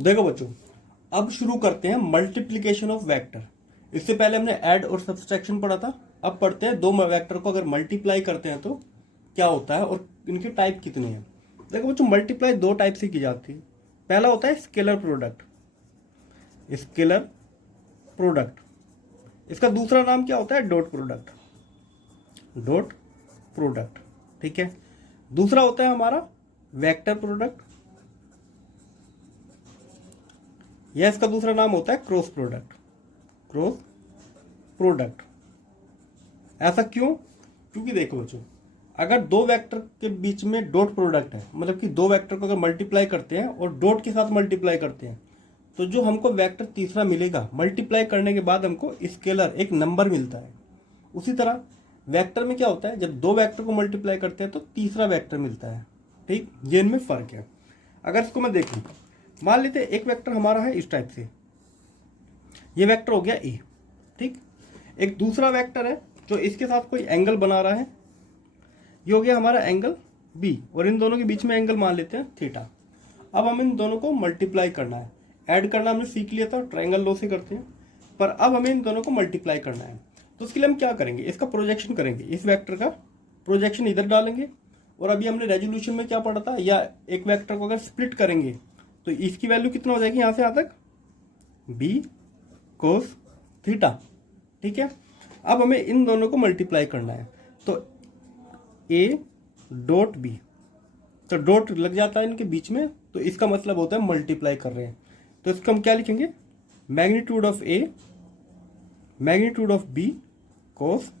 देखो बच्चों, अब शुरू करते हैं मल्टीप्लीकेशन ऑफ वेक्टर। इससे पहले हमने ऐड और सब्सट्रैक्शन पढ़ा था। अब पढ़ते हैं दो वेक्टर को अगर मल्टीप्लाई करते हैं तो क्या होता है और इनके टाइप कितने हैं। देखो बच्चों, मल्टीप्लाई दो टाइप से की जाती है। पहला होता है स्केलर प्रोडक्ट, स्केलर प्रोडक्ट। इसका दूसरा नाम क्या होता है? Dot product, dot product. ठीक है। दूसरा होता है हमारा वेक्टर प्रोडक्ट, या इसका दूसरा नाम होता है क्रॉस प्रोडक्ट, क्रॉस प्रोडक्ट। ऐसा क्यों? क्योंकि देखो बच्चों, अगर दो वेक्टर के बीच में डॉट प्रोडक्ट है, मतलब कि दो वेक्टर को अगर मल्टीप्लाई करते हैं और डॉट के साथ मल्टीप्लाई करते हैं, तो जो हमको वेक्टर तीसरा मिलेगा मल्टीप्लाई करने के बाद हमको स्केलर एक नंबर मिलता है। उसी तरह वेक्टर में क्या होता है, जब दो वेक्टर को मल्टीप्लाई करते हैं तो तीसरा वेक्टर मिलता है। ठीक, ये इनमें फर्क है। अगर इसको मैं देखूं, मान लेते हैं एक वेक्टर हमारा है इस टाइप से, ये वेक्टर हो गया ए। ठीक, एक दूसरा वेक्टर है जो इसके साथ कोई एंगल बना रहा है, ये हो गया हमारा एंगल बी, और इन दोनों के बीच में एंगल मान लेते हैं थीटा। अब हम इन दोनों को मल्टीप्लाई करना है। ऐड करना हमने सीख लिया था, ट्रायंगल लॉ से करते हैं, पर अब हमें इन दोनों को मल्टीप्लाई करना है। तो उसके लिए हम क्या करेंगे, इसका प्रोजेक्शन करेंगे, इस वेक्टर का प्रोजेक्शन इधर डालेंगे। और अभी हमने रेजोल्यूशन में क्या पढ़ा था, या एक वेक्टर को अगर स्प्लिट करेंगे तो इसकी वैल्यू कितना हो जाएगी यहां से यहां तक, बी कोस थीटा। ठीक है। अब हमें इन दोनों को मल्टीप्लाई करना है, तो ए डॉट बी, तो डॉट लग जाता है इनके बीच में, तो इसका मतलब होता है मल्टीप्लाई कर रहे हैं। तो इसका हम क्या लिखेंगे, magnitude of A magnitude of B cos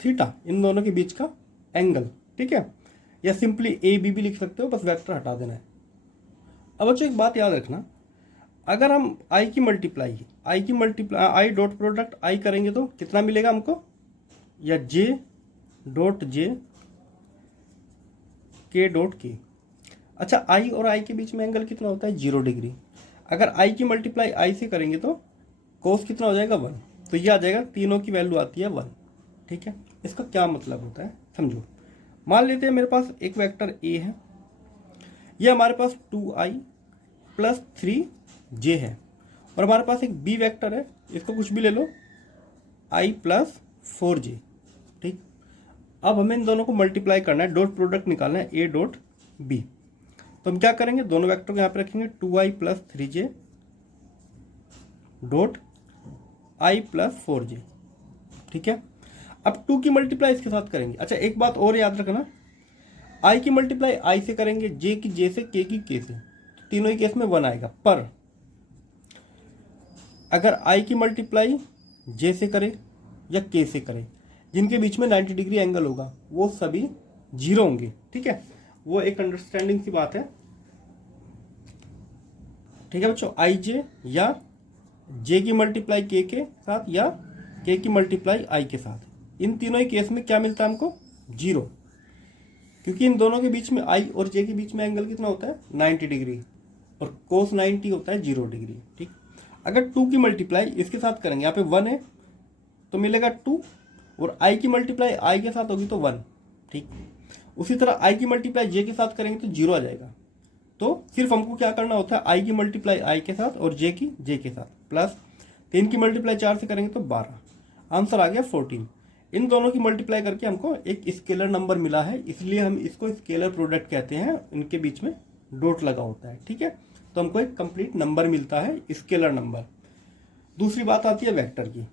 theta, इन दोनों के बीच का एंगल। ठीक है। या सिंपली ए बी भी लिख सकते हो, बस वेक्टर हटा देना है। अब बच्चों एक बात याद रखना, अगर हम आई की multiply I dot product I करेंगे तो कितना मिलेगा हमको, या जे डॉट जे के डॉट के। अच्छा, आई और आई के बीच में एंगल कितना होता है, 0 डिग्री। अगर आई की मल्टीप्लाई आई से करेंगे तो कोस कितना हो जाएगा, 1। तो ये आ जाएगा, तीनों की वैल्यू आती है 1। ठीक है। इसका क्या मतलब होता है समझो। मान लेते हैं मेरे पास एक वेक्टर ए है, ये हमारे पास 2i प्लस 3j है, और हमारे पास एक बी वेक्टर है, इसको कुछ भी ले लो, i प्लस 4j। ठीक, अब हमें इन दोनों को मल्टीप्लाई करना है, डॉट प्रोडक्ट निकालना है a डॉट बी। तो हम क्या करेंगे, दोनों वेक्टर को यहाँ पे रखेंगे, 2i plus 3j dot i plus 4j। ठीक है। अब 2 की मल्टीप्लाई इसके साथ करेंगे। अच्छा, एक बात और याद रखना, i की मल्टीप्लाई i से करेंगे, j की j से, k की k से, तो तीनों ही केस में 1 आएगा। पर अगर i की मल्टीप्लाई j से करे या k से करे, जिनके बीच में 90 डिग्री एंगल होगा, वो सभी 0 होंगे। ठीक है, वो एक अंडरस्टैंडिंग सी बात है। ठीक है बच्चों, आई जे या j की मल्टीप्लाई k के साथ, या k की मल्टीप्लाई i के साथ, इन तीनों ही केस में क्या मिलता है हमको, 0। क्योंकि इन दोनों के बीच में i और j के बीच में एंगल कितना होता है, 90 डिग्री, और कोस 90 होता है 0 डिग्री। ठीक, अगर 2 की मल्टीप्लाई इसके साथ करेंगे, यहाँ पे 1 है तो मिलेगा 2, और i की मल्टीप्लाई i के साथ होगी तो 1। ठीक, उसी तरह i की मल्टीप्लाई j के साथ करेंगे तो 0 आ जाएगा। तो सिर्फ हमको क्या करना होता है, i की मल्टीप्लाई i के साथ और j की j के साथ, प्लस 3 की मल्टीप्लाई 4 से करेंगे तो 12, आंसर आ गया 14। इन दोनों की मल्टीप्लाई करके हमको एक स्केलर नंबर मिला है, इसलिए हम इसको स्केलर प्रोडक्ट कहते हैं, इनके बीच में डॉट लगा होता है। ठीक है, तो हमको एक कंप्लीट नंबर मिलता है, स्केलर नंबर। दूसरी बात आती है वेक्टर की।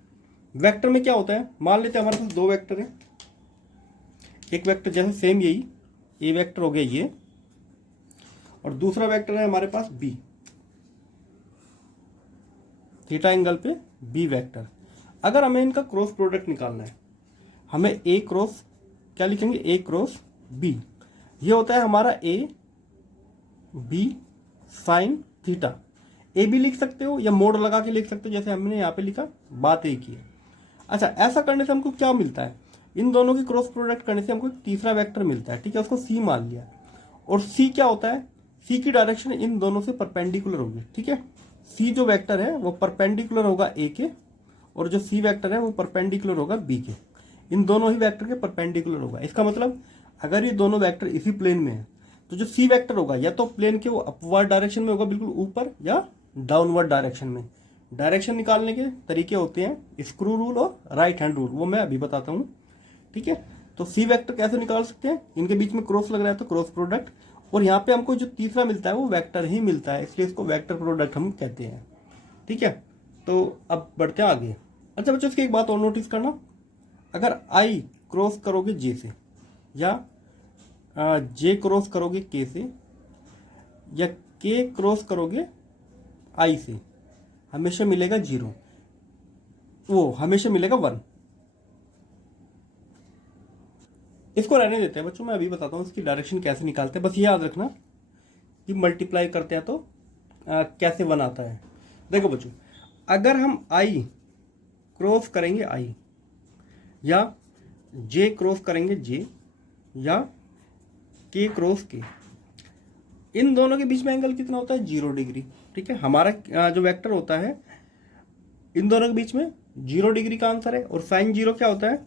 वेक्टर में क्या होता है, मान लेते हैं हमारे पास दो वेक्टर है, एक वेक्टर जैसे सेम यही ए वेक्टर हो गया ये, और दूसरा वेक्टर है हमारे पास बी, थीटा एंगल पे बी वेक्टर। अगर हमें इनका क्रॉस प्रोडक्ट निकालना है, हमें ए क्रॉस क्या लिखेंगे, ए क्रॉस बी। ये होता है हमारा A B sine theta. A B लिख सकते हो या मोड लगा के लिख सकते हो, जैसे हमने यहाँ पे लिखा, बात एक ही है। अच्छा, ऐसा करने से हमको क्या मिलता है, इन दोनों की क्रॉस प्रोडक्ट करने से हमको एक तीसरा वेक्टर मिलता है। ठीक है, उसको सी मान लिया, और सी क्या होता है, सी की डायरेक्शन इन दोनों से परपेंडिकुलर होगी। ठीक है, सी जो वेक्टर है वो परपेंडिकुलर होगा ए के, और जो सी वेक्टर है वो परपेंडिकुलर होगा बी के। इन दोनों ही वेक्टर के परपेंडिकुलर होगा। इसका मतलब अगर ये दोनों वेक्टर इसी प्लेन में है तो जो सी वेक्टर होगा या तो प्लेन के वो अपवर्ड डायरेक्शन में होगा, बिल्कुल ऊपर, या डाउनवर्ड डायरेक्शन में। डायरेक्शन निकालने के तरीके होते हैं स्क्रू रूल और राइट हैंड रूल, वो मैं अभी बताता हूँ। ठीक है, तो सी वेक्टर कैसे निकाल सकते हैं, इनके बीच में क्रॉस लग रहा है तो क्रॉस प्रोडक्ट, और यहाँ पे हमको जो तीसरा मिलता है वो वेक्टर ही मिलता है, इसलिए इसको वेक्टर प्रोडक्ट हम कहते हैं। ठीक है, तो अब बढ़ते हैं आगे। अच्छा बच्चों, इसकी एक बात और नोटिस करना, अगर आई क्रॉस करोगे जे से, या जे क्रॉस करोगे के से, या के क्रॉस करोगे आई से, हमेशा मिलेगा 0, वो हमेशा मिलेगा 1। इसको रहने देते हैं बच्चों, मैं अभी बताता हूँ इसकी डायरेक्शन कैसे निकालते हैं। बस ये याद रखना कि मल्टीप्लाई करते हैं तो कैसे 1 आता है। देखो बच्चों, अगर हम आई क्रॉस करेंगे आई, या जे क्रॉस करेंगे जे, या के क्रॉस के, इन दोनों के बीच में एंगल कितना होता है, 0 डिग्री। ठीक है, हमारा जो वेक्टर होता है इन दोनों के बीच में 0 डिग्री का आंसर है, और साइन 0 क्या होता है,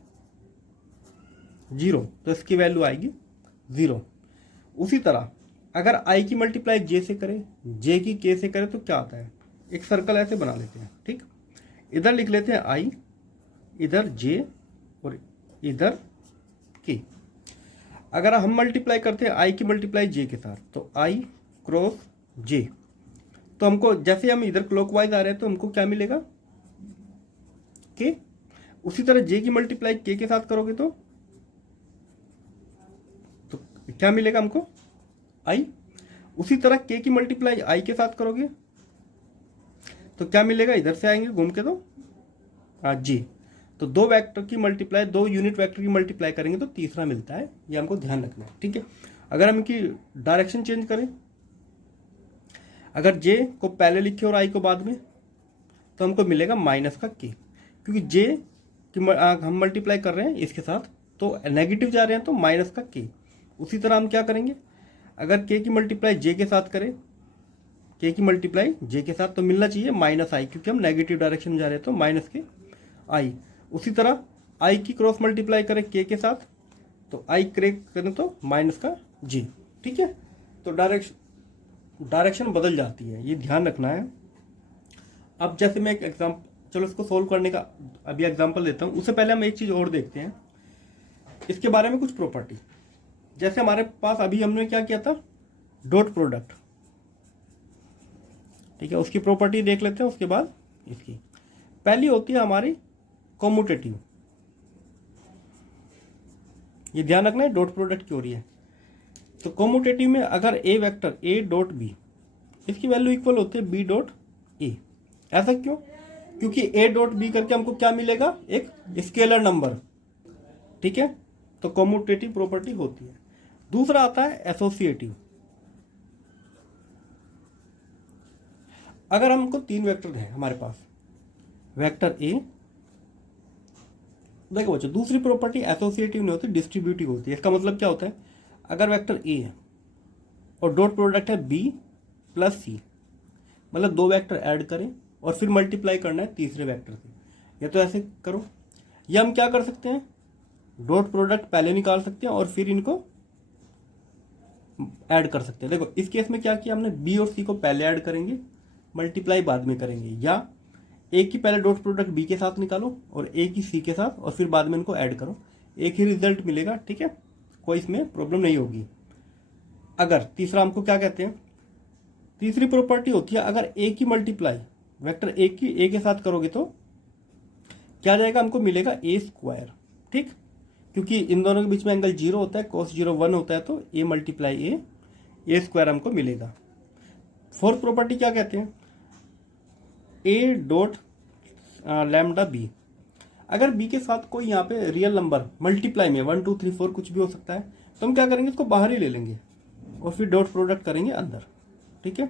0, तो इसकी वैल्यू आएगी 0। उसी तरह अगर आई की मल्टीप्लाई जे से करें, जे की के से करें, तो क्या आता है, एक सर्कल ऐसे बना लेते हैं। ठीक, इधर लिख लेते हैं आई, इधर जे, और इधर के। अगर हम मल्टीप्लाई करते हैं आई की मल्टीप्लाई जे के साथ, तो आई क्रॉस जे, तो हमको जैसे हम इधर क्लॉकवाइज आ रहे हैं तो हमको क्या मिलेगा, के। उसी तरह जे की मल्टीप्लाई के साथ करोगे तो क्या मिलेगा हमको, आई। उसी तरह के की मल्टीप्लाई आई के साथ करोगे तो क्या मिलेगा, इधर से आएंगे घूम के तो जी। तो दो वेक्टर की मल्टीप्लाई, दो यूनिट वेक्टर की मल्टीप्लाई करेंगे तो तीसरा मिलता है, ये हमको ध्यान रखना है। ठीक है, अगर हम इनकी डायरेक्शन चेंज करें, अगर जे को पहले लिखे और आई को बाद में, तो हमको मिलेगा माइनस का के, क्योंकि जे की हम मल्टीप्लाई कर रहे हैं इसके साथ तो नेगेटिव जा रहे हैं, तो माइनस का के। उसी तरह हम क्या करेंगे, अगर के की मल्टीप्लाई जे के साथ करें, के की मल्टीप्लाई जे के साथ, तो मिलना चाहिए माइनस आई, क्योंकि हम नेगेटिव डायरेक्शन में जा रहे हैं तो माइनस के आई। उसी तरह आई की क्रॉस मल्टीप्लाई करें के साथ, तो आई क्रेक करें तो माइनस का जी। ठीक है, तो डायरेक्शन बदल जाती है, ये ध्यान रखना है। अब जैसे मैं एक एग्जाम्पल, चलो इसको सोल्व करने का अभी एग्जाम्पल देता हूँ, उससे पहले हम एक चीज़ और देखते हैं इसके बारे में, कुछ प्रॉपर्टी। जैसे हमारे पास अभी हमने क्या किया था, डॉट प्रोडक्ट। ठीक है, उसकी प्रॉपर्टी देख लेते हैं। उसके बाद इसकी पहली होती है हमारी कॉम्यूटेटिव, ये ध्यान रखना है डॉट प्रोडक्ट की हो रही है। तो कॉम्यूटेटिव में अगर ए वेक्टर ए डॉट बी, इसकी वैल्यू इक्वल होती है बी डॉट ए। ऐसा क्यों, क्योंकि ए डॉट बी करके हमको क्या मिलेगा, एक स्केलर नंबर। ठीक है, तो कॉम्यूटेटिव प्रॉपर्टी होती है। दूसरा आता है एसोसिएटिव। अगर हमको 3 वेक्टर है हमारे पास, वेक्टर ए, देखो बच्चों दूसरी प्रॉपर्टी एसोसिएटिव नहीं होती, डिस्ट्रीब्यूटिव होती है। इसका मतलब क्या होता है, अगर वेक्टर ए है और डॉट प्रोडक्ट है बी प्लस सी, मतलब 2 वेक्टर ऐड करें और फिर मल्टीप्लाई करना है तीसरे वेक्टर से, या तो ऐसे करो, या हम क्या कर सकते हैं, डॉट प्रोडक्ट पहले निकाल सकते हैं और फिर इनको ऐड कर सकते हैं। देखो इस केस में क्या किया हमने, बी और सी को पहले ऐड करेंगे, मल्टीप्लाई बाद में करेंगे, या ए की पहले डॉट प्रोडक्ट बी के साथ निकालो और ए की सी के साथ, और फिर बाद में इनको ऐड करो, एक ही रिजल्ट मिलेगा। ठीक है, कोई इसमें प्रॉब्लम नहीं होगी। अगर तीसरा हमको क्या कहते हैं, तीसरी प्रॉपर्टी होती है अगर ए की मल्टीप्लाई वेक्टर ए की ए के साथ करोगे तो क्या जाएगा, हमको मिलेगा ए स्क्वायर। ठीक, क्योंकि इन दोनों के बीच में एंगल 0 होता है, cos 0 1 होता है, तो ए मल्टीप्लाई ए स्क्वायर हमको मिलेगा। फोर्थ प्रॉपर्टी क्या कहते हैं, ए डॉट लैम्डा बी। अगर बी के साथ कोई यहाँ पे रियल नंबर मल्टीप्लाई में 1 2 3 4 कुछ भी हो सकता है, तो हम क्या करेंगे, इसको बाहर ही ले लेंगे और फिर डॉट प्रोडक्ट करेंगे अंदर। ठीक है,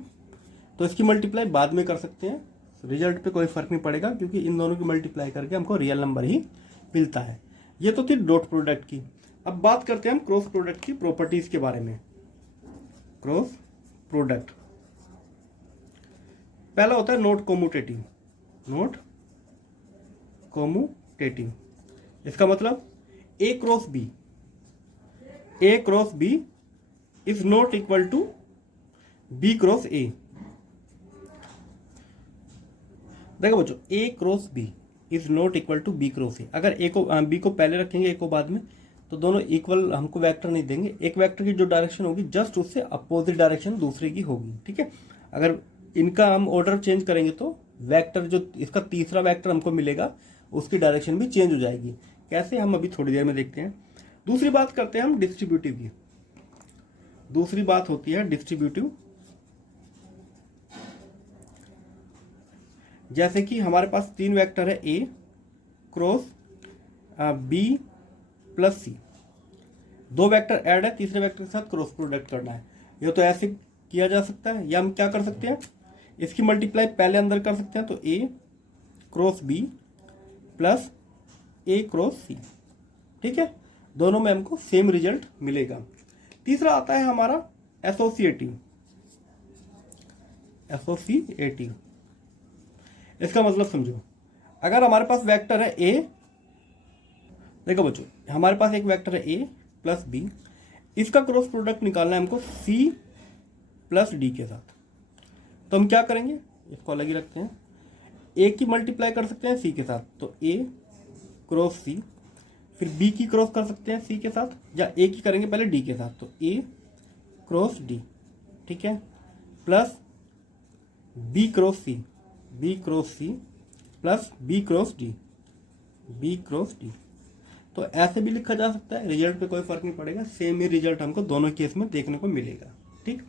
तो इसकी मल्टीप्लाई बाद में कर सकते हैं, रिजल्ट पे कोई फर्क नहीं पड़ेगा, क्योंकि इन दोनों की मल्टीप्लाई करके हमको रियल नंबर ही मिलता है। ये तो थी डॉट प्रोडक्ट की। अब बात करते हैं हम क्रॉस प्रोडक्ट की प्रॉपर्टीज के बारे में। क्रॉस प्रोडक्ट पहला होता है नॉट कॉम्यूटेटिव। नॉट कॉम्यूटेटिव, इसका मतलब A cross B, A cross B is not equal to B cross A. देखो बच्चों, A cross B is not equal to B cross A. अगर ए को बी को पहले रखेंगे, ए को बाद में, तो दोनों इक्वल हमको वेक्टर नहीं देंगे। एक वेक्टर की जो डायरेक्शन होगी जस्ट उससे अपोजिट डायरेक्शन दूसरे की होगी, ठीक है। अगर इनका हम ऑर्डर चेंज करेंगे तो वेक्टर जो इसका तीसरा वेक्टर हमको मिलेगा उसकी डायरेक्शन भी चेंज हो जाएगी। कैसे, हम अभी थोड़ी देर में देखते हैं। दूसरी बात करते हैं हम डिस्ट्रीब्यूटिव की। दूसरी बात होती है डिस्ट्रीब्यूटिव। जैसे कि हमारे पास 3 वेक्टर है, ए क्रॉस बी प्लस सी। 2 वेक्टर ऐड है, तीसरे वेक्टर के साथ क्रॉस प्रोडक्ट करना है। ये तो ऐसे किया जा सकता है, या हम क्या कर सकते हैं, इसकी मल्टीप्लाई पहले अंदर कर सकते हैं, तो ए क्रॉस बी प्लस ए क्रॉस सी, ठीक है। दोनों में हमको सेम रिजल्ट मिलेगा। तीसरा आता है हमारा एसोसिएटिव। एसोसिएटिव इसका मतलब समझो, अगर हमारे पास वेक्टर है ए, देखो बच्चों, हमारे पास एक वेक्टर है ए प्लस बी, इसका क्रॉस प्रोडक्ट निकालना है हमको सी प्लस डी के साथ। तो हम क्या करेंगे, इसको अलग ही रखते हैं। ए की मल्टीप्लाई कर सकते हैं सी के साथ, तो ए क्रॉस सी, फिर बी की क्रॉस कर सकते हैं सी के साथ, या ए की करेंगे पहले डी के साथ, तो ए क्रॉस डी, ठीक है, plus B cross C, B cross C plus B cross D, B cross D. तो ऐसे भी लिखा जा सकता है, रिजल्ट पे कोई फर्क नहीं पड़ेगा, सेम ही रिजल्ट हमको दोनों केस में देखने को मिलेगा, ठीक।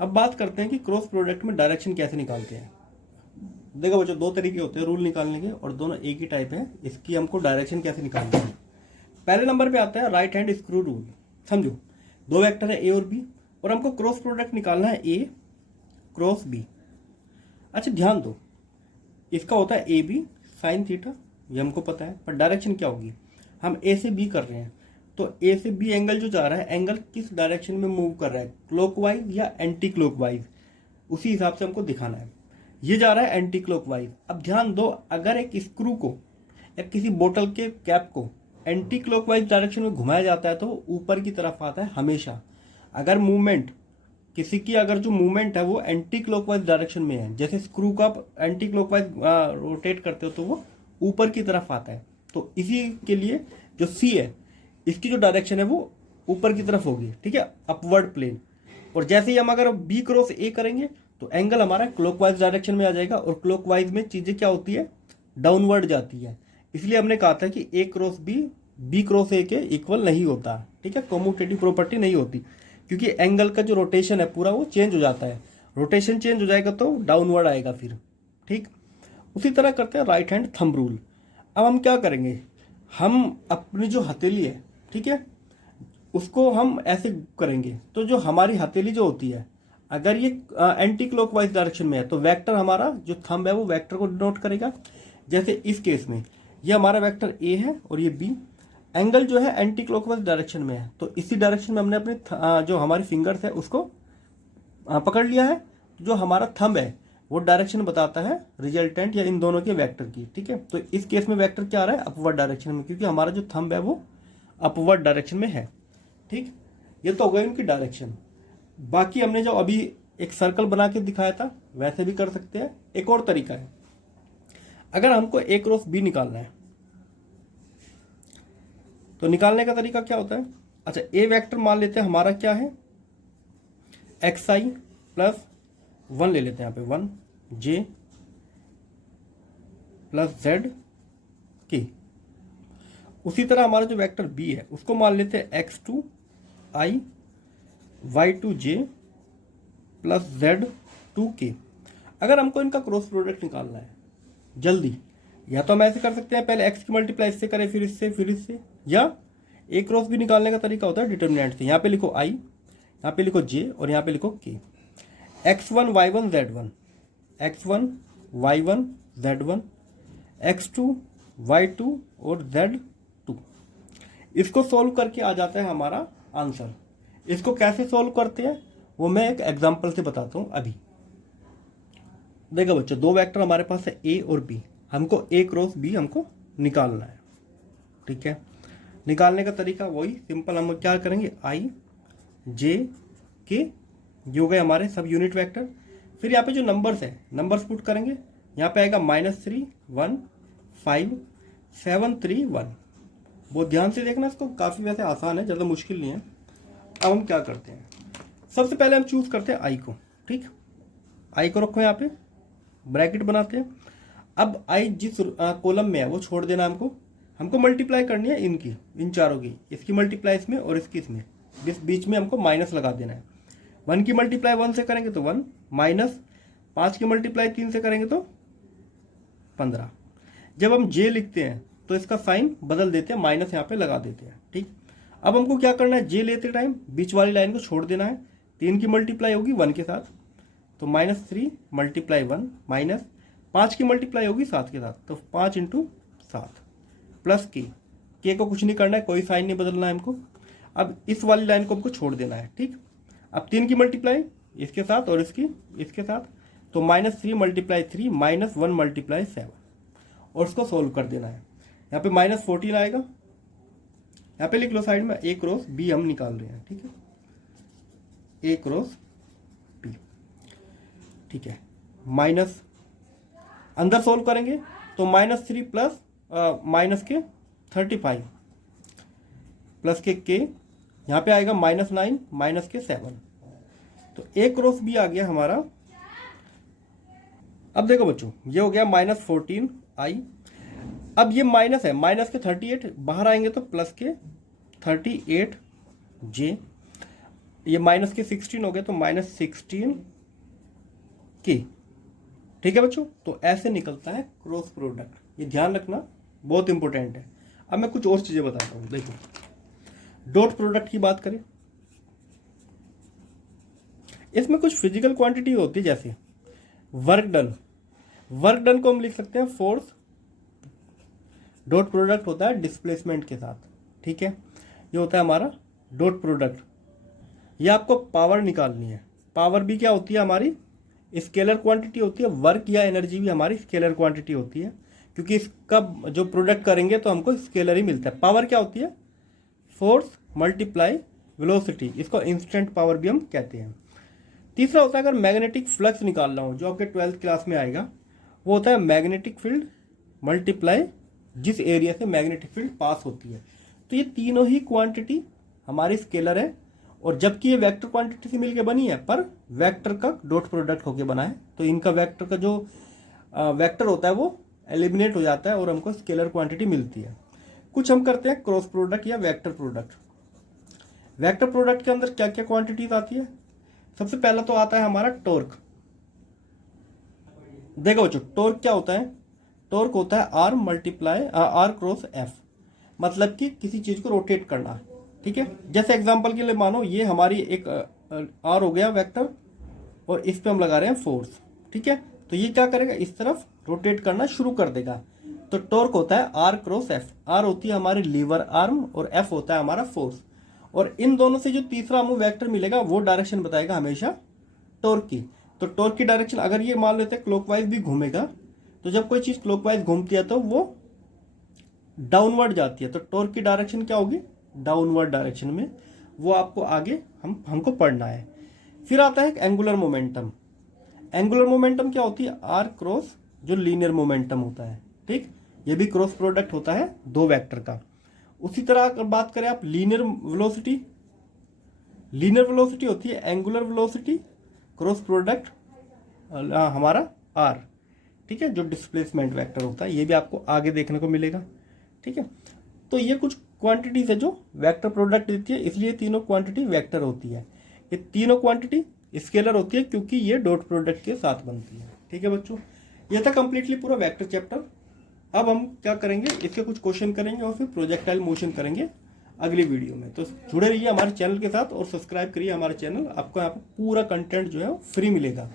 अब बात करते हैं कि क्रॉस प्रोडक्ट में डायरेक्शन कैसे निकालते हैं। देखो बच्चों, 2 तरीके होते हैं रूल निकालने के, और दोनों एक ही टाइप है। इसकी हमको डायरेक्शन कैसे निकालनी है। पहले नंबर पे आता है राइट हैंड स्क्रू रूल। समझो, 2 वेक्टर है ए और बी, और हमको क्रॉस प्रोडक्ट निकालना है ए क्रॉस बी। अच्छा ध्यान दो, इसका होता है ए बी साइन थीटा, ये हमको पता है, पर डायरेक्शन क्या होगी, हम ए से बी कर रहे हैं, तो ए से बी एंगल जो जा रहा है, एंगल किस डायरेक्शन में मूव कर रहा है, क्लॉकवाइज या एंटी क्लॉकवाइज, उसी हिसाब से हमको दिखाना है। ये जा रहा है एंटी क्लॉकवाइज। अब ध्यान दो, अगर एक स्क्रू को या किसी बोतल के कैप को एंटी क्लॉकवाइज डायरेक्शन में घुमाया जाता है तो ऊपर की तरफ आता है हमेशा। अगर मूवमेंट किसी की, अगर जो मूवमेंट है वो एंटी क्लॉकवाइज डायरेक्शन में है, जैसे स्क्रू का आप एंटी क्लॉकवाइज रोटेट करते हो तो वो ऊपर की तरफ आता है। तो इसी के लिए जो सी है, इसकी जो डायरेक्शन है वो ऊपर की तरफ होगी, ठीक है, अपवर्ड प्लेन। और जैसे ही हम अगर बी क्रॉस ए करेंगे तो एंगल हमारा क्लॉकवाइज डायरेक्शन में आ जाएगा, और क्लॉकवाइज में चीजें क्या होती है, डाउनवर्ड जाती है। इसलिए हमने कहा था कि ए क्रॉस बी क्रॉस ए के इक्वल नहीं होता, ठीक है, कम्यूटेटिव प्रॉपर्टी नहीं होती, क्योंकि एंगल का जो रोटेशन है पूरा वो चेंज हो जाता है। रोटेशन चेंज हो जाएगा तो डाउनवर्ड आएगा फिर, ठीक। उसी तरह करते हैं राइट हैंड थंब रूल। अब हम क्या करेंगे, हम अपनी जो हथेली है, ठीक है, उसको हम ऐसे करेंगे, तो जो हमारी हथेली जो होती है, अगर ये एंटी क्लॉकवाइज डायरेक्शन में है तो वेक्टर हमारा जो थंब है वो वेक्टर को डिनोट करेगा। जैसे इस केस में ये हमारा वेक्टर ए है और ये बी, एंगल जो है एंटी क्लॉकवाइज डायरेक्शन में है, तो इसी डायरेक्शन में हमने अपने जो हमारी फिंगर्स है उसको पकड़ लिया है। जो हमारा थंब है वो डायरेक्शन बताता है रिजल्टेंट या इन दोनों के वेक्टर की, ठीक है। तो इस केस में वेक्टर क्या आ रहा है, अपवर्ड डायरेक्शन में, क्योंकि हमारा जो थंब है वो अपवर्ड डायरेक्शन में है, ठीक। ये तो हो गई उनकी डायरेक्शन। बाकी हमने जो अभी एक सर्कल बना के दिखाया था वैसे भी कर सकते हैं। एक और तरीका है, अगर हमको ए क्रॉस बी निकालना है तो निकालने का तरीका क्या होता है। अच्छा, ए वेक्टर मान लेते हैं हमारा क्या है, एक्स आई प्लस 1 ले लेते हैं, यहाँ पे 1 जे प्लस जेड के। उसी तरह हमारा जो वेक्टर बी है उसको मान लेते हैं X two I Y two J plus Z two K. अगर हमको इनका क्रॉस प्रोडक्ट निकालना है जल्दी, या तो हम ऐसे कर सकते हैं, पहले एक्स की मल्टीप्लाई इससे करें फिर इससे फिर इससे, या ए क्रॉस भी निकालने का तरीका होता है डिटर्मिनेंट से। यहाँ पे लिखो आई, यहाँ पे लिखो जे और यहाँ पे लिखो के। x1 y1 z1, x1 y1 z1, x2 y2 और z2। इसको सॉल्व करके आ जाता है हमारा आंसर। इसको कैसे सॉल्व करते हैं वो मैं एक एग्जांपल से बताता हूं अभी। देखो बच्चों, 2 वेक्टर हमारे पास है ए और बी, हमको ए क्रॉस बी हमको निकालना है, ठीक है। निकालने का तरीका वही सिंपल, हम क्या करेंगे, आई जे के, ये हो गए हमारे सब यूनिट वेक्टर। फिर यहाँ पे जो नंबर्स है, नंबर्स पुट करेंगे, यहाँ पे आएगा -3 1 5 7 3 1। बहुत ध्यान से देखना इसको, काफ़ी वैसे आसान है, ज़्यादा मुश्किल नहीं है। अब हम क्या करते हैं, सबसे पहले हम चूज करते हैं आई को। ठीक, आई को रखो यहाँ पे, ब्रैकेट बनाते हैं। अब आई जिस कॉलम में है वो छोड़ देना हमको मल्टीप्लाई करनी है इनकी, इन चारों की, इसकी मल्टीप्लाई इसमें और इसकी इसमें, बीच में हमको माइनस लगा देना है। 1 की मल्टीप्लाई 1 से करेंगे तो 1, माइनस 5 की मल्टीप्लाई 3 से करेंगे तो 15। जब हम जे लिखते हैं तो इसका साइन बदल देते हैं, माइनस यहाँ पे लगा देते हैं। ठीक, अब हमको क्या करना है, जे लेते टाइम बीच वाली लाइन को छोड़ देना है। 3 की मल्टीप्लाई होगी 1 के साथ, तो -3 × 1, माइनस 5 की मल्टीप्लाई होगी 7 के साथ, तो 5 × 7 प्लस के को कुछ नहीं करना है, कोई साइन नहीं बदलना है हमको। अब इस वाली लाइन को हमको छोड़ देना है। ठीक, अब 3 की मल्टीप्लाई इसके साथ और इसके साथ, तो -3 × 3, -1 × 7, और उसको सोल्व कर देना है। यहाँ पे -14 आएगा, यहाँ पे लिख लो साइड में, A क्रॉस B हम निकाल रहे हैं। ठीक है, A क्रॉस B। ठीक है, माइनस अंदर सोल्व करेंगे तो -3 प्लस माइनस के 35 प्लस के यहाँ पे आएगा -9 माइनस के 7, तो A क्रॉस B आ गया हमारा। अब देखो बच्चों, ये हो गया -14 I। अब ये माइनस है, माइनस के 38 बाहर आएंगे तो प्लस के 38 J, ये माइनस के 16 हो गया तो -16 K। ठीक है बच्चों, तो ऐसे निकलता है क्रॉस प्रोडक्ट, ये ध्यान रखना, बहुत इंपॉर्टेंट है। अब मैं कुछ और चीजें बताता हूं। देखो, डॉट प्रोडक्ट की बात करें, इसमें कुछ फिजिकल क्वांटिटी होती है, जैसे वर्क डन। वर्क डन को हम लिख सकते हैं फोर्स, डॉट प्रोडक्ट होता है डिस्प्लेसमेंट के साथ। ठीक है, ये होता है हमारा डॉट प्रोडक्ट। ये आपको पावर निकालनी है। पावर भी क्या होती है हमारी, स्केलर क्वांटिटी होती है। वर्क या एनर्जी भी हमारी स्केलर क्वांटिटी होती है, क्योंकि इसका जो प्रोडक्ट करेंगे तो हमको स्केलर ही मिलता है। पावर क्या होती है, फोर्स मल्टीप्लाई वेलोसिटी, इसको इंस्टेंट पावर भी हम कहते हैं। तीसरा होता है, अगर मैग्नेटिक फ्लक्स निकालना हो, जो आपके 12th क्लास में आएगा, वो होता है मैग्नेटिक फील्ड मल्टीप्लाई जिस एरिया से मैग्नेटिक फील्ड पास होती है। तो ये तीनों ही क्वांटिटी हमारी स्केलर है, और जबकि ये वेक्टर क्वांटिटी से मिलकर बनी है, पर वेक्टर का डॉट प्रोडक्ट होकर बना है, तो इनका वेक्टर का जो वेक्टर होता है वो एलिमिनेट हो जाता है और हमको स्केलर क्वांटिटी मिलती है। कुछ हम करते हैं क्रॉस प्रोडक्ट या वेक्टर प्रोडक्ट। वेक्टर प्रोडक्ट के अंदर क्या क्या क्वांटिटीज आती है, सबसे पहला तो आता है हमारा टॉर्क। देखो बच्चों, टॉर्क क्या होता है, टॉर्क होता है R क्रॉस F, मतलब कि किसी चीज को रोटेट करना। ठीक है, जैसे एग्जांपल के लिए मानो ये हमारी एक R हो गया वेक्टर, और इस पे हम लगा रहे हैं फोर्स। ठीक है, तो ये क्या करेगा, इस तरफ रोटेट करना शुरू कर देगा। तो टॉर्क होता है R क्रॉस F। R होती है हमारी लीवर आर्म और F होता है हमारा फोर्स, और इन दोनों से जो तीसरा हमें वेक्टर मिलेगा वो डायरेक्शन बताएगा हमेशा टॉर्क की। तो टॉर्क की डायरेक्शन, अगर ये मान लेते हैं क्लॉकवाइज भी घूमेगा, तो जब कोई चीज क्लॉकवाइज घूमती है तो वो डाउनवर्ड जाती है, तो टॉर्क की डायरेक्शन क्या होगी, डाउनवर्ड डायरेक्शन में। वो आपको आगे हमको पढ़ना है। फिर आता है एंगुलर मोमेंटम। एंगुलर मोमेंटम क्या होती है, R क्रॉस जो लीनियर मोमेंटम होता है। ठीक, ये भी क्रॉस प्रोडक्ट होता है दो वेक्टर का। उसी तरह अगर बात करें आप लीनियर वेलोसिटी, लीनियर वेलोसिटी होती है एंगुलर वेलोसिटी क्रॉस प्रोडक्ट हमारा R। ठीक है, जो डिस्प्लेसमेंट वेक्टर होता है, ये भी आपको आगे देखने को मिलेगा। ठीक है, तो ये कुछ क्वांटिटीज है जो वेक्टर प्रोडक्ट देती है, इसलिए तीनों क्वांटिटी वेक्टर होती है। ये तीनों क्वांटिटी स्केलर होती है क्योंकि ये डॉट प्रोडक्ट के साथ बनती है। ठीक है बच्चों, ये था कंप्लीटली पूरा वेक्टर चैप्टर। अब हम क्या करेंगे, इसके कुछ क्वेश्चन करेंगे और फिर प्रोजेक्टाइल मोशन करेंगे अगली वीडियो में। तो जुड़े रहिए हमारे चैनल के साथ और सब्सक्राइब करिए हमारे चैनल, आपको यहाँ पर पूरा कंटेंट जो है फ्री मिलेगा।